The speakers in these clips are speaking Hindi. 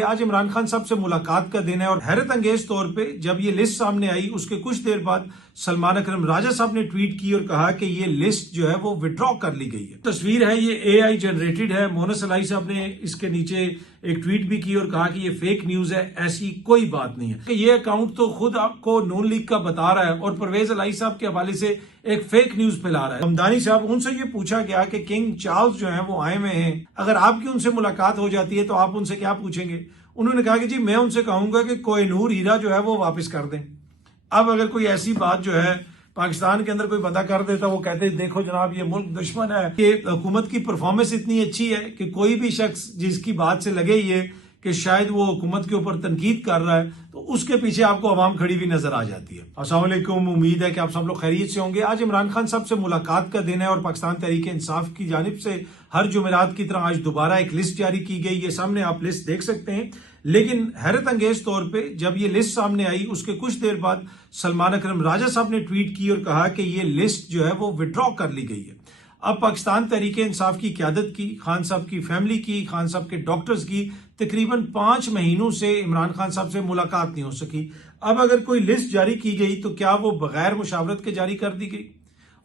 आज इमरान खान साहब से मुलाकात का दिन है और हैरत अंगेज तौर पे जब ये लिस्ट सामने आई उसके कुछ देर बाद सलमान अकरम राजा साहब ने ट्वीट की और कहा कि ये लिस्ट जो है वो विड्रॉ कर ली गई है। तस्वीर है ये AI जनरेटेड है। मोहनस अलाई साहब ने इसके नीचे एक ट्वीट भी की और कहा कि ये फेक न्यूज है, ऐसी कोई बात नहीं है कि ये अकाउंट तो खुद आपको नून लीग का बता रहा है और परवेज अलाई साहब के हवाले से एक फेक न्यूज फैला रहा है। हमदानी साहब, उनसे ये पूछा गया कि किंग चार्ल्स जो है वो आए हुए हैं, अगर आपकी उनसे मुलाकात हो जाती है तो आप उनसे क्या पूछेंगे? उन्होंने कहा कि जी मैं उनसे कहूंगा कि कोहिनूर हीरा जो है वो वापस कर दें। अब अगर कोई ऐसी बात जो है पाकिस्तान के अंदर कोई बंदा कर देता, वो कहते देखो जनाब ये मुल्क दुश्मन है, कि हुकूमत की परफॉर्मेंस इतनी अच्छी है कि कोई भी शख्स जिसकी बात से लगे ये कि शायद वो हुकूमत के ऊपर तनकीद कर रहा है तो उसके पीछे आपको आवाम खड़ी हुई नजर आ जाती है। अस्सलाम वालेकुम, उम्मीद है कि आप सब लोग खैरियत से होंगे। आज इमरान खान साहब से मुलाकात का दिन है और पाकिस्तान तहरीक इंसाफ की जानिब से हर जुमेरात की तरह आज दोबारा एक लिस्ट जारी की गई है। सामने आप लिस्ट देख सकते हैं। लेकिन हैरत अंगेज तौर पे जब ये लिस्ट सामने आई उसके कुछ देर बाद सलमान अकरम राजा साहब ने ट्वीट की और कहा कि ये लिस्ट जो है वो विड्रॉ कर ली गई है। अब पाकिस्तान तहरीक इंसाफ की क्यादत की, खान साहब की फैमिली की, खान साहब के डॉक्टर्स की तकरीबन 5 महीनों से इमरान खान साहब से मुलाकात नहीं हो सकी। अब अगर कोई लिस्ट जारी की गई तो क्या वो बगैर मुशावरत के जारी कर दी गई?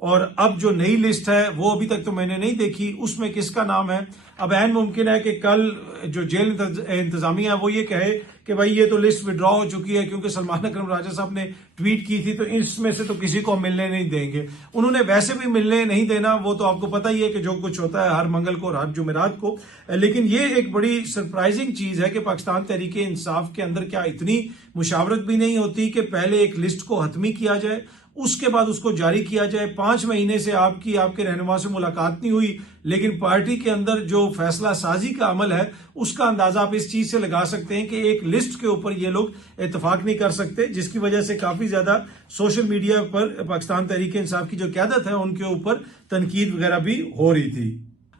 और अब जो नई लिस्ट है वो अभी तक तो मैंने नहीं देखी, उसमें किसका नाम है? अब ऐन मुमकिन है कि कल जो जेल इंतजामिया है वो ये कहे कि भाई ये तो लिस्ट विड्रॉ हो चुकी है क्योंकि सलमान अकरम राजा साहब ने ट्वीट की थी तो इसमें से तो किसी को मिलने नहीं देंगे। उन्होंने वैसे भी मिलने नहीं देना, वो तो आपको पता ही है कि जो कुछ होता है हर मंगल को और हर जुमेरात को। लेकिन ये एक बड़ी सरप्राइजिंग चीज है कि पाकिस्तान तहरीक इंसाफ के अंदर क्या इतनी मुशावरत भी नहीं होती कि पहले एक लिस्ट को हतमी किया जाए, उसके बाद उसको जारी किया जाए। 5 महीने से आपके रहनुमा से मुलाकात नहीं हुई, लेकिन पार्टी के अंदर जो फैसला साजी का अमल है उसका अंदाजा आप इस चीज से लगा सकते हैं कि एक लिस्ट के ऊपर ये लोग इत्तेफाक नहीं कर सकते, जिसकी वजह से काफी ज्यादा सोशल मीडिया पर पाकिस्तान तहरीक इंसाफ की जो क्यादत है उनके ऊपर तनकीद वगैरह भी हो रही थी।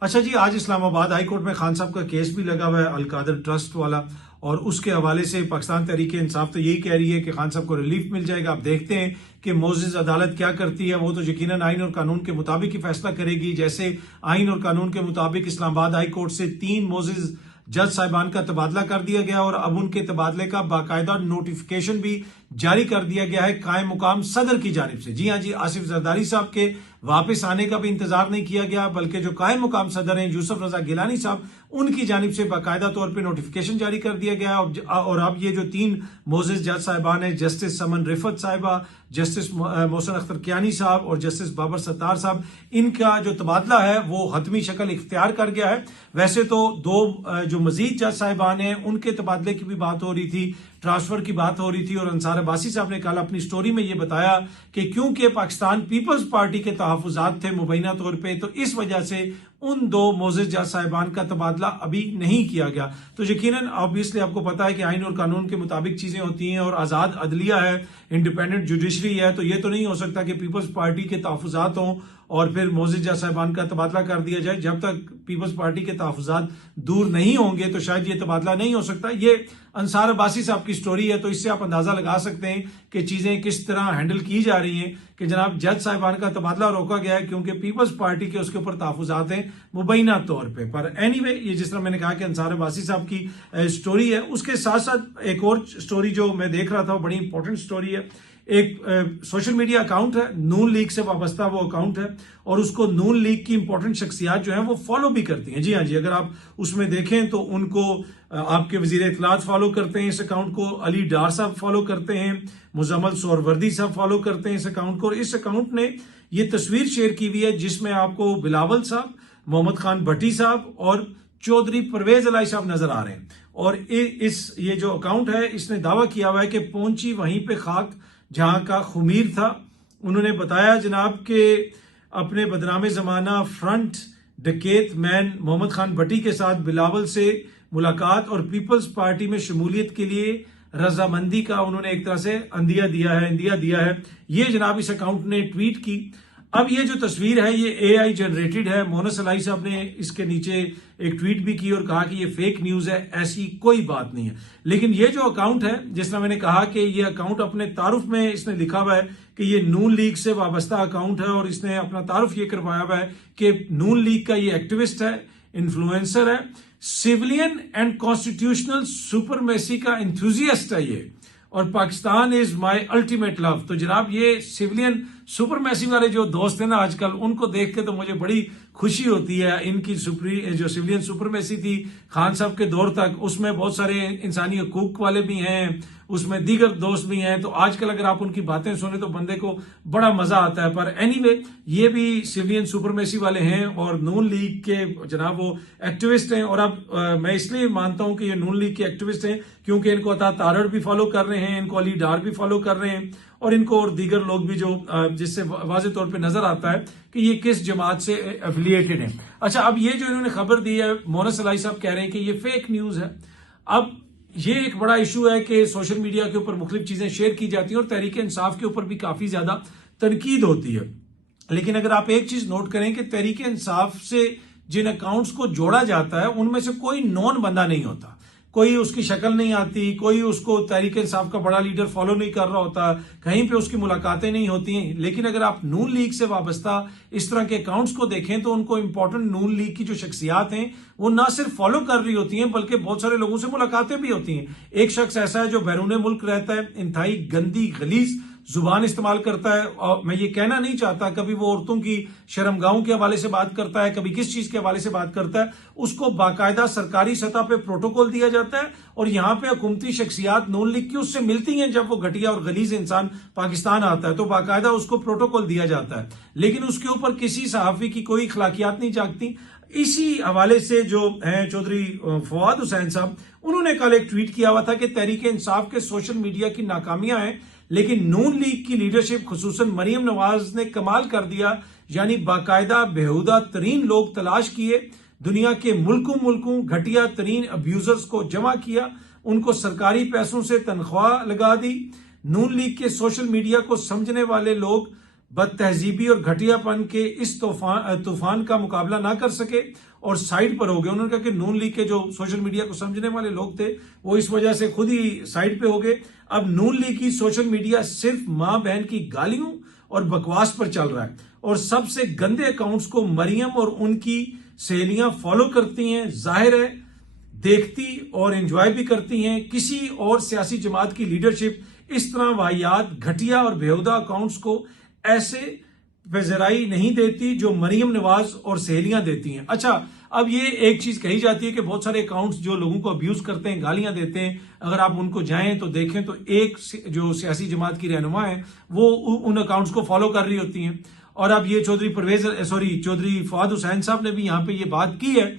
अच्छा जी, आज इस्लामाबाद हाई कोर्ट में खान साहब का केस भी लगा हुआ है, अलकादर ट्रस्ट वाला, और उसके हवाले से पाकिस्तान तहरीक इंसाफ तो यही कह रही है कि खान साहब को रिलीफ मिल जाएगा। आप देखते हैं कि मोजिज अदालत क्या करती है। वो तो यकीनन आइन और कानून के मुताबिक ही फैसला करेगी। जैसे आइन और कानून के मुताबिक इस्लामाबाद हाई कोर्ट से 3 मोजिज जज साहिबान का तबादला कर दिया गया और अब उनके तबादले का बाकायदा नोटिफिकेशन भी जारी कर दिया गया है कायम मुकाम सदर की जानिब से। जी हाँ जी, आसिफ जरदारी साहब के वापस आने का भी इंतजार नहीं किया गया, बल्कि जो कायम मुकाम सदर हैं यूसुफ रजा गिलानी साहब, उनकी जानिब से बाकायदा तौर पे नोटिफिकेशन जारी कर दिया गया। और अब ये जो 3 मोजिज जज साहिबान हैं, जस्टिस समन रिफत साहिबा, जस्टिस मोहसिन अख्तर कियानी साहब और जस्टिस बाबर सत्तार साहब, इनका जो तबादला है वो हतमी शक्ल इख्तियार कर गया है। वैसे तो 2 जो मजीद जज साहिबान हैं उनके तबादले की भी बात हो रही थी, ट्रांसफर की बात हो रही थी, और अंसार अब्बासी साहब ने कल अपनी स्टोरी में ये बताया कि क्योंकि पाकिस्तान पीपल्स पार्टी के तहफुजात थे मुबैना तौर पे, तो इस वजह से उन 2 मोजिज जज साहिबान का तबादला अभी नहीं किया गया। तो यकीनन ऑब्वियसली आपको पता है कि आइन और कानून के मुताबिक चीजें होती हैं और आजाद अदलिया है, इंडिपेंडेंट जुडिशरी है, तो ये तो नहीं हो सकता कि पीपल्स पार्टी के तहफुजात हों और फिर मोजिज जज साहिबान का तबादला कर दिया जाए। जब तक पीपल्स पार्टी के तहफुजात दूर नहीं होंगे तो शायद ये तबादला नहीं हो सकता। ये अंसार अब्बासी साहब की स्टोरी है, तो इससे आप अंदाजा लगा सकते हैं कि चीजें किस तरह हैंडल की जा रही हैं कि जनाब जज साहिबान का तबादला रोका गया है क्योंकि पीपल्स पार्टी के उसके ऊपर तहफुजात हैं मुबैना तौर पे। पर एनीवे, ये जिस तरह मैंने कहा कि अंसार अब्बासी साहब की स्टोरी है, उसके साथ साथ एक और स्टोरी जो मैं देख रहा था बड़ी इंपॉर्टेंट स्टोरी है। एक सोशल मीडिया अकाउंट है, नून लीग से वाबस्ता वो अकाउंट है और उसको नून लीग की इंपॉर्टेंट शख्सियात जो है वो फॉलो भी करती हैं। जी हाँ जी, अगर आप उसमें देखें तो उनको आपके वजीर इत्तलात फॉलो करते हैं इस अकाउंट को, अली डार साहब फॉलो करते हैं, मुजम्मल सोहरवर्दी साहब फॉलो करते हैं इस अकाउंट को। और इस अकाउंट ने ये तस्वीर शेयर की हुई है जिसमें आपको बिलावल साहब, मोहम्मद खान भट्टी साहब और चौधरी परवेज अलाई साहब नजर आ रहे हैं। और ये जो अकाउंट है इसने दावा किया हुआ है कि पहुंची वहीं पे खाक जहां का खुमीर था। उन्होंने बताया जनाब के अपने बदनामे जमाना फ्रंट डकैत मैन मोहम्मद खान भट्टी के साथ बिलावल से मुलाकात और पीपल्स पार्टी में शमूलियत के लिए रजामंदी का उन्होंने एक तरह से इंदिया दिया है। ये जनाब इस अकाउंट ने ट्वीट की। अब ये जो तस्वीर है ये AI जनरेटेड है। मोहनस अलाई साहब ने इसके नीचे एक ट्वीट भी की और कहा कि ये फेक न्यूज है, ऐसी कोई बात नहीं है। लेकिन ये जो अकाउंट है, जिस तरह मैंने कहा कि ये अकाउंट अपने तारुफ में इसने लिखा हुआ है कि ये नून लीग से वाबस्ता अकाउंट है और इसने अपना तारुफ ये करवाया हुआ है कि नून लीग का ये एक्टिविस्ट है, इन्फ्लुएंसर है, सिविलियन एंड कॉन्स्टिट्यूशनल सुपरमेसी का इंथुजियास्ट है ये, और Pakistan is my ultimate love. तो जनाब ये सिविलियन सुपरमेसी वाले जो दोस्त हैं ना आजकल, उनको देख के तो मुझे बड़ी खुशी होती है। इनकी जो सिविलियन सुपरमेसी थी खान साहब के दौर तक, उसमें बहुत सारे इंसानी हकूक वाले भी हैं, उसमें दीगर दोस्त भी हैं। तो आजकल अगर आप उनकी बातें सुने तो बंदे को बड़ा मजा आता है। पर एनीवे ये भी सिविलियन सुपरमेसी वाले हैं और नून लीग के जनाब वो एक्टिविस्ट हैं। और अब मैं इसलिए मानता हूं कि ये नून लीग के एक्टिविस्ट हैं क्योंकि इनको अता तारड़ भी फॉलो कर रहे हैं, इनको अली डार भी फॉलो कर रहे हैं, और इनको और दीगर लोग भी जो जिससे वाज़ेह तौर पे नजर आता है कि ये किस जमात से एफिलिएटेड है। अच्छा, अब ये जो इन्होंने खबर दी है, मोहन अलाई साहब कह रहे हैं कि ये फेक न्यूज है। अब ये एक बड़ा इशू है कि सोशल मीडिया के ऊपर मुख्तलिफ चीजें शेयर की जाती हैं और तहरीक इंसाफ के ऊपर भी काफी ज्यादा तनकीद होती है। लेकिन अगर आप एक चीज नोट करें कि तहरीक इंसाफ से जिन अकाउंट्स को जोड़ा जाता है उनमें से कोई नॉन बंदा नहीं होता, कोई उसकी शक्ल नहीं आती, कोई उसको तहरीक इंसाफ का बड़ा लीडर फॉलो नहीं कर रहा होता, कहीं पे उसकी मुलाकातें नहीं होती हैं। लेकिन अगर आप नून लीग से वाबस्ता इस तरह के अकाउंट्स को देखें तो उनको इंपॉर्टेंट नून लीग की जो शख्सियात हैं वो ना सिर्फ फॉलो कर रही होती हैं बल्कि बहुत सारे लोगों से मुलाकातें भी होती हैं। एक शख्स ऐसा है जो बैरून मुल्क रहता है, इंतहाई गंदी गलीज जुबान इस्तेमाल करता है, और मैं ये कहना नहीं चाहता कभी वो औरतों की शर्मगाहों के हवाले से बात करता है, कभी किस चीज के हवाले से बात करता है, उसको बाकायदा सरकारी सतह पे प्रोटोकॉल दिया जाता है। और यहाँ पे हुकूमती शख्सियात नून लीग की उससे मिलती हैं जब वो घटिया और गलीज इंसान पाकिस्तान आता है, तो बाकायदा उसको प्रोटोकॉल दिया जाता है, लेकिन उसके ऊपर किसी सहाफी की कोई अखलाकियात नहीं जागती। इसी हवाले से जो है चौधरी फवाद हुसैन साहब, उन्होंने कल एक ट्वीट किया हुआ था कि तहरीक इंसाफ के सोशल मीडिया की नाकामियां हैं, लेकिन नून लीग की लीडरशिप खुसूसन मरियम नवाज ने कमाल कर दिया। यानी बाकायदा बेहुदा तरीन लोग तलाश किए, दुनिया के मुल्कों घटिया तरीन अब्यूजर्स को जमा किया, उनको सरकारी पैसों से तनख्वाह लगा दी। नून लीग के सोशल मीडिया को समझने वाले लोग बदतहजीबी और घटियापन के इस तूफान का मुकाबला ना कर सके और साइड पर हो गए। उन्होंने कहा कि नून लीग के जो सोशल मीडिया को समझने वाले लोग थे वो इस वजह से खुद ही साइड पे हो गए। अब नून लीग की सोशल मीडिया सिर्फ मां बहन की गालियों और बकवास पर चल रहा है, और सबसे गंदे अकाउंट्स को मरियम और उनकी सहेलियां फॉलो करती हैं, जाहिर है देखती और एंजॉय भी करती हैं। किसी और सियासी जमात की लीडरशिप इस तरह वाहियात, घटिया और बेहुदा अकाउंट्स को ऐसे बेजराई नहीं देती जो मरियम नवाज और सहेलियां देती हैं। अच्छा, अब ये एक चीज कही जाती है कि बहुत सारे अकाउंट्स जो लोगों को अब्यूज करते हैं, गालियां देते हैं, अगर आप उनको जाएं तो देखें तो एक जो सियासी जमात की रहनुमा है वो उन अकाउंट्स को फॉलो कर रही होती हैं। और अब ये चौधरी फवाद हुसैन साहब ने भी यहाँ पे ये बात की है।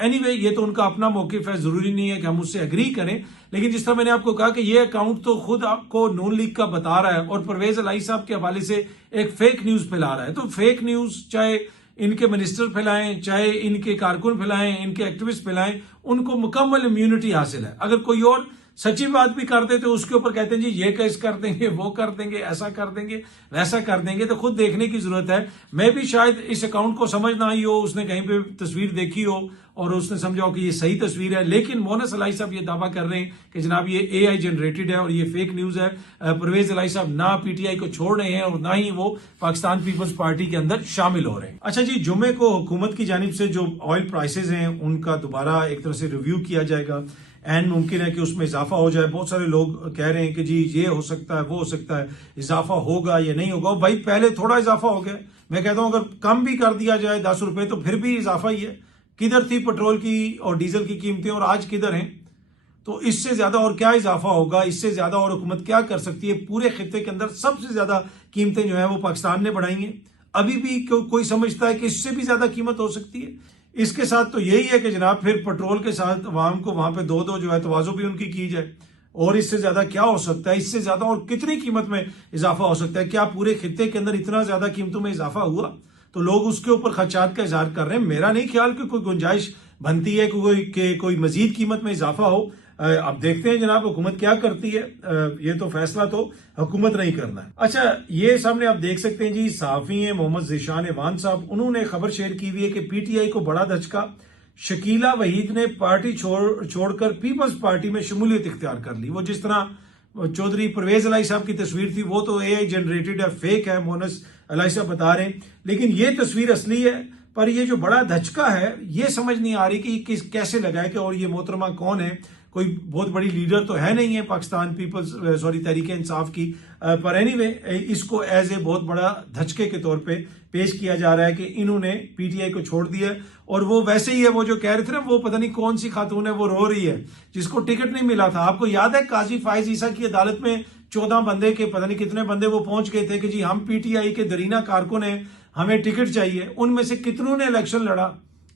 एनीवे ये तो उनका अपना मौकिफ है, जरूरी नहीं है कि हम उससे एग्री करें, लेकिन जिस तरह मैंने आपको कहा कि ये अकाउंट तो खुद आपको नून लीग का बता रहा है और परवेज अलाई साहब के हवाले से एक फेक न्यूज फैला रहा है। तो फेक न्यूज चाहे इनके मिनिस्टर फैलाएं, चाहे इनके कारकुन फैलाएं, इनके एक्टिविस्ट फैलाएं, उनको मुकम्मल इम्यूनिटी हासिल है। अगर कोई और सच्ची बात भी कर दे तो उसके ऊपर कहते हैं जी ये केस कर देंगे, वो कर देंगे, ऐसा कर देंगे, वैसा कर देंगे। तो खुद देखने की जरूरत है। मैं भी शायद इस अकाउंट को समझ ना आई हो, उसने कहीं पे तस्वीर देखी हो और उसने समझा हो कि ये सही तस्वीर है, लेकिन मोहन अलाई साहब ये दावा कर रहे हैं कि जनाब ये AI जनरेटेड है और ये फेक न्यूज है। परवेज अलाई साहब ना PTI को छोड़ रहे हैं और ना ही वो पाकिस्तान पीपल्स पार्टी के अंदर शामिल हो रहे हैं। अच्छा जी, जुम्मे को हुकूमत की जानिब से जो ऑयल प्राइसेज हैं उनका दोबारा एक तरह से रिव्यू किया जाएगा। एंड मुमकिन है कि उसमें इजाफा हो जाए। बहुत सारे लोग कह रहे हैं कि जी ये हो सकता है, वो हो सकता है, इजाफा होगा या नहीं होगा। भाई पहले थोड़ा इजाफा हो गया, मैं कहता हूं अगर कम भी कर दिया जाए 10 रुपए तो फिर भी इजाफा ही है। किधर थी पेट्रोल की और डीजल की कीमतें और आज किधर हैं? तो इससे ज्यादा और क्या इजाफा होगा, इससे ज्यादा और हुकूमत क्या कर सकती है? पूरे खित्ते के अंदर सबसे ज्यादा कीमतें जो है वो पाकिस्तान ने बढ़ाई हैं। अभी भी कोई समझता है कि इससे भी ज्यादा कीमत हो सकती है। इसके साथ तो यही है कि जनाब फिर पेट्रोल के साथ अवाम को वहां पे दो जो है तवाज़ो भी उनकी की जाए। और इससे ज्यादा क्या हो सकता है? इससे ज्यादा और कितनी कीमत में इजाफा हो सकता है? क्या पूरे खित्ते के अंदर इतना ज्यादा कीमतों में इजाफा हुआ? तो लोग उसके ऊपर खदशात का इजहार कर रहे हैं। मेरा नहीं ख्याल कि कोई गुंजाइश बनती है कोई मजीद कीमत में इजाफा हो। अब देखते हैं जनाब हुकूमत क्या करती है। ये तो फैसला तो हुकूमत नहीं करना है। अच्छा, ये सामने आप देख सकते हैं जी, सहाफी हैं मोहम्मद ज़ीशान वान साहब, उन्होंने खबर शेयर की हुई है कि PTI को बड़ा धचका, शकीला वहीद ने पार्टी छोड़कर पीपल्स पार्टी में शमूलियत इख्तियार कर ली। वो जिस तरह चौधरी परवेज अलाई साहब की तस्वीर थी वो तो AI जनरेटेड है, फेक है, मोहन अलाई साहब बता रहे हैं, लेकिन ये तस्वीर असली है। पर ये जो बड़ा धचका है ये समझ नहीं आ रही कि किस कैसे लगा है कि और ये मोहतरमा कौन है, कोई बहुत बड़ी लीडर तो है नहीं है पाकिस्तान तहरीक इंसाफ की, पर एनीवे इसको एज ए बहुत बड़ा धचके के तौर पे पेश किया जा रहा है कि इन्होंने पीटीआई को छोड़ दिया। और वो वैसे ही है, वो जो कह रहे थे ना, वो पता नहीं कौन सी खातून है वो रो रही है जिसको टिकट नहीं मिला था। आपको याद है काजी फाइज ईसा की अदालत में 14 बंदे के पता नहीं कितने बंदे वो पहुंच गए थे कि जी हम पीटीआई के दरीना कारकुन हैं, हमें टिकट चाहिए। उनमें से कितनों ने इलेक्शन लड़ा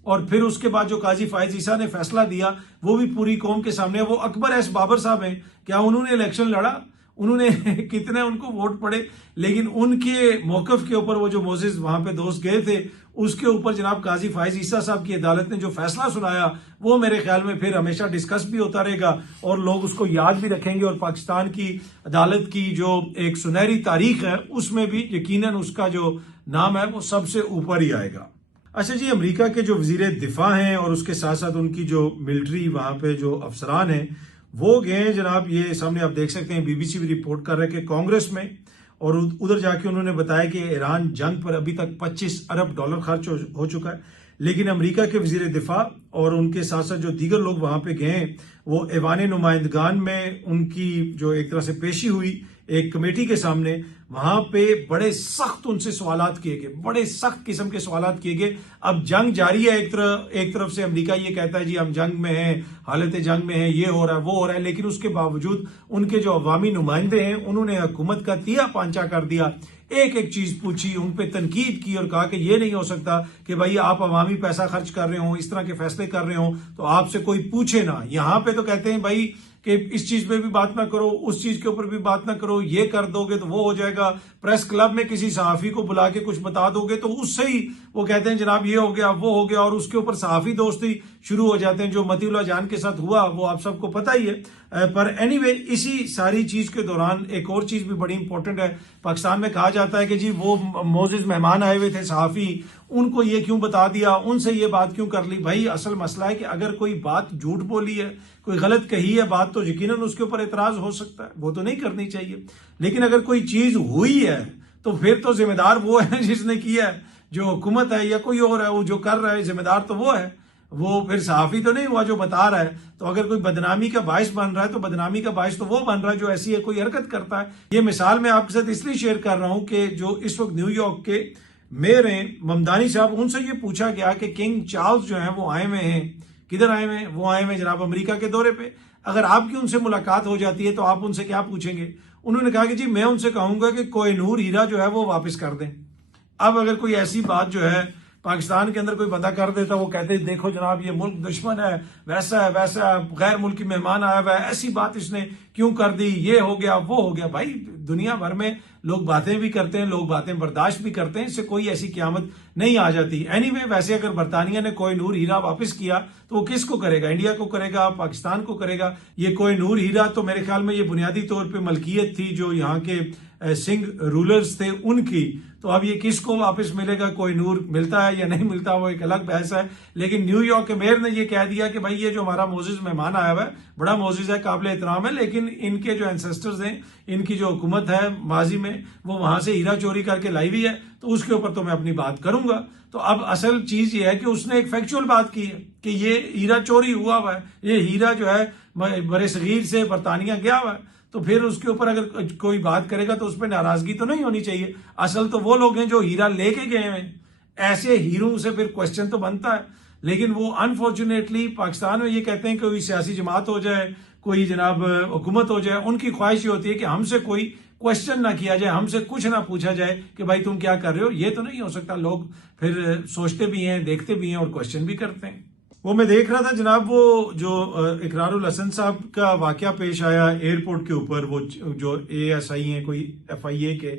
और फिर उसके बाद जो काजी फाइज ईसा ने फैसला दिया वो भी पूरी कौम के सामने। वो अकबर एस बाबर साहब हैं, क्या उन्होंने इलेक्शन लड़ा? उन्होंने कितने उनको वोट पड़े, लेकिन उनके मौकफ के ऊपर वो जो मोजिज वहां पे दोस्त गए थे उसके ऊपर जनाब काजी फाइज ईसा साहब की अदालत ने जो फैसला सुनाया वो मेरे ख्याल में फिर हमेशा डिस्कस भी होता रहेगा और लोग उसको याद भी रखेंगे। और पाकिस्तान की अदालत की जो एक सुनहरी तारीख है उसमें भी यकीनन उसका जो नाम है वो सबसे ऊपर ही आएगा। अच्छा जी, अमेरिका के जो वजीर दिफा हैं और उसके साथ साथ उनकी जो मिलिट्री वहां पे जो अफसरान हैं वो गए जनाब, ये सामने आप देख सकते हैं, बीबीसी भी रिपोर्ट कर रहे हैं कि कांग्रेस में, और उधर जाके उन्होंने बताया कि ईरान जंग पर अभी तक $25 अरब खर्च हो चुका है। लेकिन अमेरिका के वजीर दिफा और उनके साथ साथ जो दीगर लोग वहां पे गए वो ऐवान नुमाइंदगान में उनकी जो एक तरह से पेशी हुई एक कमेटी के सामने, वहां पे बड़े सख्त उनसे सवालात किए गए, बड़े सख्त किस्म के सवालात किए गए। अब जंग जारी है, एक तरफ से अमेरिका ये कहता है जी हम जंग में हैं, हालत जंग में है, ये हो रहा है वो हो रहा है, लेकिन उसके बावजूद उनके जो अवामी नुमाइंदे हैं उन्होंने हुकूमत का तिया पांचा कर दिया, एक एक चीज पूछी, उन पे तनकीद की और कहा कि ये नहीं हो सकता कि भाई आप अवामी पैसा खर्च कर रहे हो, इस तरह के फैसले कर रहे हो तो आपसे कोई पूछे ना। यहां पे तो कहते हैं भाई कि इस चीज पे भी बात ना करो, उस चीज के ऊपर भी बात ना करो, ये कर दोगे तो वो हो जाएगा, प्रेस क्लब में किसी सहाफी को बुला के कुछ बता दोगे तो उससे ही वो कहते हैं जनाब ये हो गया वो हो गया, और उसके ऊपर सहाफी दोस्ती शुरू हो जाते हैं। जो मतीउल्लाह जान के साथ हुआ वो आप सबको पता ही है। पर एनीवे इसी सारी चीज के दौरान एक और चीज भी बड़ी इंपॉर्टेंट है। पाकिस्तान में कहा जाता है कि जी वो मोजिज मेहमान आए हुए थे सहाफी, उनको ये क्यों बता दिया, उनसे ये बात क्यों कर ली। भाई असल मसला है कि अगर कोई बात झूठ बोली है, कोई गलत कही है बात, तो यकीनन उसके ऊपर एतराज हो सकता है, वो तो नहीं करनी चाहिए। लेकिन अगर कोई चीज हुई है तो फिर तो जिम्मेदार वो है जिसने किया है, जो हुकूमत है या कोई और है, वो जो कर रहा है जिम्मेदार तो वो है, वो फिर सहाफी तो नहीं हुआ जो बता रहा है। तो अगर कोई बदनामी का बायस बन रहा है तो बदनामी का बायस तो वो बन रहा है जो ऐसी है कोई हरकत करता है। ये मिसाल मैं आपके साथ इसलिए शेयर कर रहा हूं कि जो इस वक्त न्यूयॉर्क के मेयर हैं ममदानी साहब, उनसे ये पूछा गया कि किंग चार्ल्स जो है वो आए हुए हैं, किधर आए हुए हैं? वो आए हुए जनाब अमेरिका के दौरे पे। अगर आपकी उनसे मुलाकात हो जाती है तो आप उनसे क्या पूछेंगे? उन्होंने कहा कि जी मैं उनसे कहूंगा कि कोहिनूर हीरा जो है वो वापस कर दें। अब अगर कोई ऐसी बात जो है पाकिस्तान के अंदर कोई बंदा कर देता, वो कहते देखो जनाब ये मुल्क दुश्मन है, वैसा है वैसा है, गैर मुल्की मेहमान आया हुआ है, ऐसी बात इसने क्यों कर दी, ये हो गया वो हो गया। भाई दुनिया भर में लोग बातें भी करते हैं, लोग बातें बर्दाश्त भी करते हैं, इससे कोई ऐसी क़यामत नहीं आ जाती। एनीवे वैसे अगर बरतानिया ने कोहिनूर हीरा वापस किया तो वो किसको करेगा? इंडिया को करेगा, पाकिस्तान को करेगा। ये कोहिनूर हीरा तो मेरे ख्याल में ये बुनियादी तौर पर मलकियत थी जो यहाँ के सिंह रूलर्स थे उनकी। तो अब ये किसको वापस मिलेगा? कोहिनूर मिलता है या नहीं मिलता वो एक अलग बहस है। लेकिन न्यूयॉर्क के मेयर ने ये कह दिया कि भाई ये जो हमारा मोजिज मेहमान आया हुआ है बड़ा मोजिज है, काबिल एहतराम है, लेकिन इनके जो एंसेस्टर्स हैं, इनकी जो हुकूमत है माजी में, वो वहां से हीरा चोरी करके लाई हुई है, तो उसके ऊपर तो मैं अपनी बात करूंगा। तो अब असल चीज ये है कि उसने एक फैक्चुअल बात की है कि ये हीरा चोरी हुआ है, ये हीरा जो है बड़े सगीर से बरतानिया गया हुआ है। तो फिर उसके ऊपर अगर कोई बात करेगा तो उस पर नाराजगी तो नहीं होनी चाहिए। असल तो वो लोग हैं जो हीरा लेके गए हैं, ऐसे हीरों से फिर क्वेश्चन तो बनता है। लेकिन वो अनफॉर्चुनेटली पाकिस्तान में ये कहते हैं कि कोई सियासी जमात हो जाए, कोई जनाब हुकूमत हो जाए, उनकी ख्वाहिश ये होती है कि हमसे कोई क्वेश्चन ना किया जाए, हमसे कुछ ना पूछा जाए कि भाई तुम क्या कर रहे हो। ये तो नहीं हो सकता। लोग फिर सोचते भी हैं, देखते भी हैं और क्वेश्चन भी करते हैं। वो मैं देख रहा था जनाब, वो जो इकरारुल हसन साहब का वाकया पेश आया एयरपोर्ट के ऊपर, वो जो ASI हैं कोई FIA के,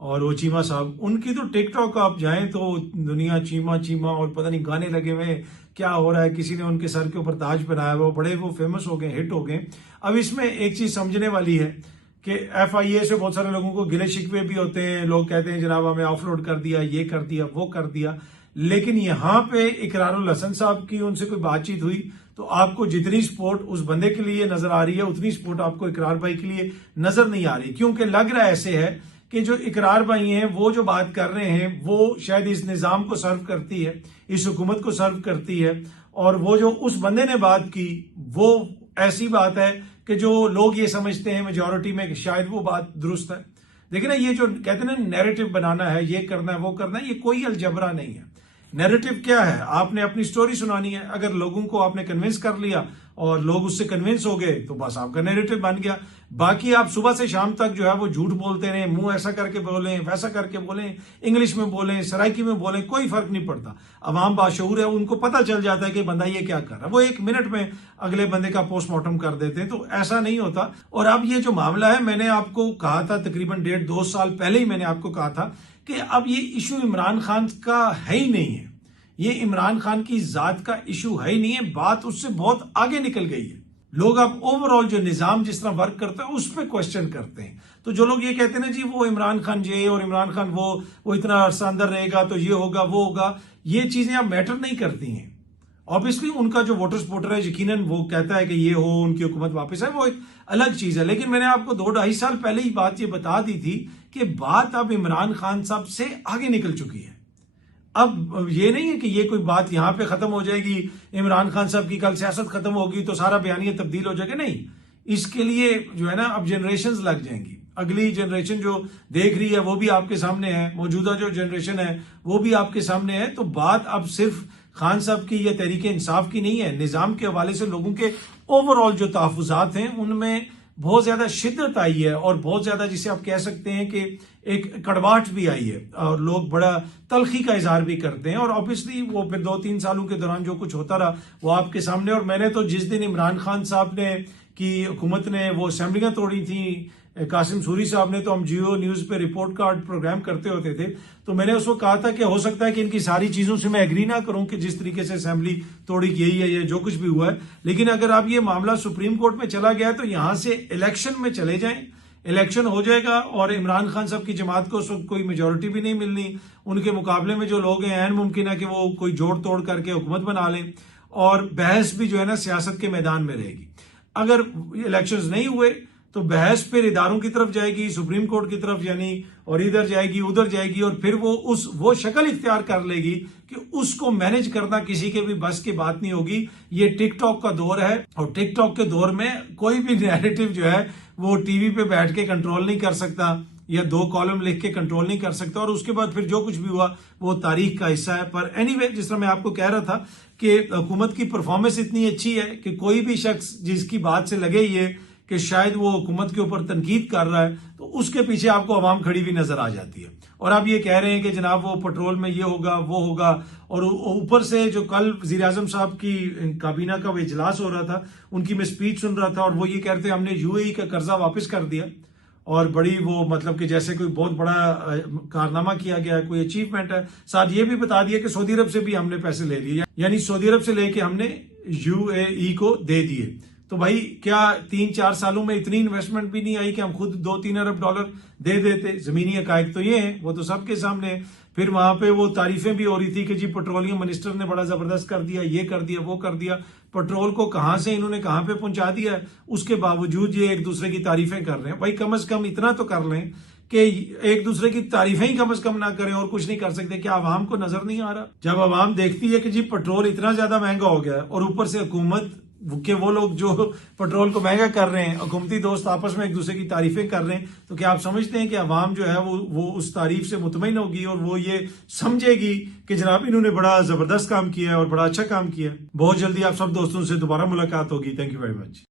और वो चीमा साहब, उनकी तो टिकटॉक आप जाएं तो दुनिया चीमा चीमा और पता नहीं गाने लगे हुए, क्या हो रहा है। किसी ने उनके सर के ऊपर ताज बनाया हुआ, बड़े वो फेमस हो गए, हिट हो गए। अब इसमें एक चीज समझने वाली है कि FIA से बहुत सारे लोगों को गिले शिकवे भी होते हैं, लोग कहते हैं जनाब हमें ऑफलोड कर दिया, ये कर दिया, वो कर दिया। लेकिन यहां पे इकरारुल हसन साहब की उनसे कोई बातचीत हुई तो आपको जितनी सपोर्ट उस बंदे के लिए नजर आ रही है उतनी सपोर्ट आपको इकरार भाई के लिए नजर नहीं आ रही। क्योंकि लग रहा ऐसे है कि जो इकरार भाई हैं वो जो बात कर रहे हैं वो शायद इस निजाम को सर्व करती है, इस हुकूमत को सर्व करती है। और वो जो उस बंदे ने बात की वो ऐसी बात है कि जो लोग ये समझते हैं मेजॉरिटी में कि शायद वो बात दुरुस्त है। देखिए ना, ये जो कहते हैं ना नैरेटिव बनाना है, ये करना है वो करना है, ये कोई अलजबरा नहीं है। नैरेटिव क्या है? आपने अपनी स्टोरी सुनानी है। अगर लोगों को आपने कन्विंस कर लिया और लोग उससे कन्विंस हो गए तो बस आपका नैरेटिव बन गया। बाकी आप सुबह से शाम तक जो है वो झूठ बोलते रहे, मुंह ऐसा करके बोलें, वैसा करके बोलें, इंग्लिश में बोलें, सराइकी में बोलें, कोई फर्क नहीं पड़ता। अवाम बाशऊर है, उनको पता चल जाता है कि बंदा ये क्या कर रहा है। वो 1 मिनट में अगले बंदे का पोस्टमार्टम कर देते हैं। तो ऐसा नहीं होता। और अब ये जो मामला है, मैंने आपको कहा था तकरीबन 1.5-2 साल पहले ही मैंने आपको कहा था कि अब ये इशू इमरान खान का है ही नहीं है, ये इमरान खान की जात का इशू है ही नहीं है। बात उससे बहुत आगे निकल गई है। लोग अब ओवरऑल जो निजाम जिस तरह वर्क करता है उस पर क्वेश्चन करते हैं। तो जो लोग ये कहते हैं ना जी वो इमरान खान ये और इमरान खान वो इतना अरसा अंदर रहेगा तो ये होगा वो होगा, ये चीजें अब मैटर नहीं करती हैं। ऑब्वियसली उनका जो वोटर सपोर्टर है यकीनन वो कहता है कि ये हो, उनकी हुकूमत वापस है, वो एक अलग चीज है। लेकिन मैंने आपको 2-2.5 साल पहले ही बात ये बता दी थी कि बात अब इमरान खान साहब से आगे निकल चुकी है। अब ये नहीं है कि ये कोई बात यहां पे खत्म हो जाएगी, इमरान खान साहब की कल सियासत खत्म होगी तो सारा बयानिया तब्दील हो जाएगा। नहीं, इसके लिए जो है ना अब जनरेशंस लग जाएंगी। अगली जनरेशन जो देख रही है वो भी आपके सामने है, मौजूदा जो जनरेशन है वो भी आपके सामने है। तो बात अब सिर्फ खान साहब की या तहरीक इंसाफ की नहीं है, निजाम के हवाले से लोगों के ओवरऑल जो तहफुजात हैं उनमें बहुत ज्यादा शिद्दत आई है और बहुत ज्यादा जिसे आप कह सकते हैं कि एक कड़वाहट भी आई है और लोग बड़ा तलखी का इजहार भी करते हैं। और ऑब्वियसली वो फिर 2-3 सालों के दौरान जो कुछ होता रहा वो आपके सामने। और मैंने तो जिस दिन इमरान खान साहब ने की हुकूमत ने वो असेंबलियां तोड़ी थी, कासिम सूरी साहब ने, तो हम जियो न्यूज पे रिपोर्ट कार्ड प्रोग्राम करते होते थे, तो मैंने उसको कहा था कि हो सकता है कि इनकी सारी चीजों से मैं एग्री ना करूं कि जिस तरीके से असेंबली तोड़ी गई है या जो कुछ भी हुआ है, लेकिन अगर आप ये मामला सुप्रीम कोर्ट में चला गया तो यहां से इलेक्शन में चले जाएं, इलेक्शन हो जाएगा और इमरान खान साहब की जमात को उस वक्त कोई मेजोरिटी भी नहीं मिलनी। उनके मुकाबले में जो लोग हैं ऐन मुमकिन है कि वो कोई जोड़ तोड़ करके हुकूमत बना लें और बहस भी जो है ना सियासत के मैदान में रहेगी। अगर इलेक्शंस नहीं हुए तो बहस फिर इदारों की तरफ जाएगी, सुप्रीम कोर्ट की तरफ, यानी और इधर जाएगी उधर जाएगी और फिर वो शक्ल इख्तियार कर लेगी कि उसको मैनेज करना किसी के भी बस की बात नहीं होगी। ये टिकटॉक का दौर है और टिकटॉक के दौर में कोई भी नैरेटिव जो है वो टीवी पे बैठ के कंट्रोल नहीं कर सकता या 2 कॉलम लिख के कंट्रोल नहीं कर सकता और उसके बाद फिर जो कुछ भी हुआ वो तारीख का हिस्सा है। पर एनीवे, जिस तरह मैं आपको कह रहा था कि हुकूमत की परफॉर्मेंस इतनी अच्छी है कि कोई भी शख्स जिसकी बात से लगे ये कि शायद वो हुकूमत के ऊपर तनकीद कर रहा है तो उसके पीछे आपको आवाम खड़ी हुई नजर आ जाती है। और आप ये कह रहे हैं कि जनाब वो पेट्रोल में ये होगा वो होगा, और ऊपर से जो कल वजीर आजम साहब की काबीना का वो इजलास हो रहा था उनकी मैं स्पीच सुन रहा था और वो ये कहते हैं हमने यूएई का कर्जा वापस कर दिया और बड़ी वो मतलब कि जैसे कोई बहुत बड़ा कारनामा किया गया है, कोई अचीवमेंट है। साथ ये भी बता दिया कि सऊदी अरब से भी हमने पैसे ले लिए, यानी सऊदी अरब से लेके हमने यूएई को दे दिए। तो भाई क्या 3-4 सालों में इतनी इन्वेस्टमेंट भी नहीं आई कि हम खुद 2-3 अरब डॉलर दे देते? जमीनी हकायक तो ये है, वो तो सबके सामने है। फिर वहां पे वो तारीफें भी हो रही थी कि जी पेट्रोलियम मिनिस्टर ने बड़ा जबरदस्त कर दिया, ये कर दिया वो कर दिया। पेट्रोल को कहां से इन्होंने कहां पे पहुंचा दिया है, उसके बावजूद ये एक दूसरे की तारीफें कर रहे हैं। भाई कम से कम इतना तो कर लें कि एक दूसरे की तारीफें ही कम से कम ना करें और कुछ नहीं कर सकते। क्या आवाम को नजर नहीं आ रहा? जब आवाम देखती है कि जी पेट्रोल इतना ज्यादा महंगा हो गया है और ऊपर से हुकूमत के वो लोग जो पेट्रोल को महंगा कर रहे हैं, हुकूमती दोस्त आपस में एक दूसरे की तारीफें कर रहे हैं, तो क्या आप समझते हैं कि आवाम जो है वो उस तारीफ से मुतमईन होगी और वो ये समझेगी कि जनाब इन्होंने बड़ा जबरदस्त काम किया है और बड़ा अच्छा काम किया है? बहुत जल्दी आप सब दोस्तों से दोबारा मुलाकात होगी। Thank you very much.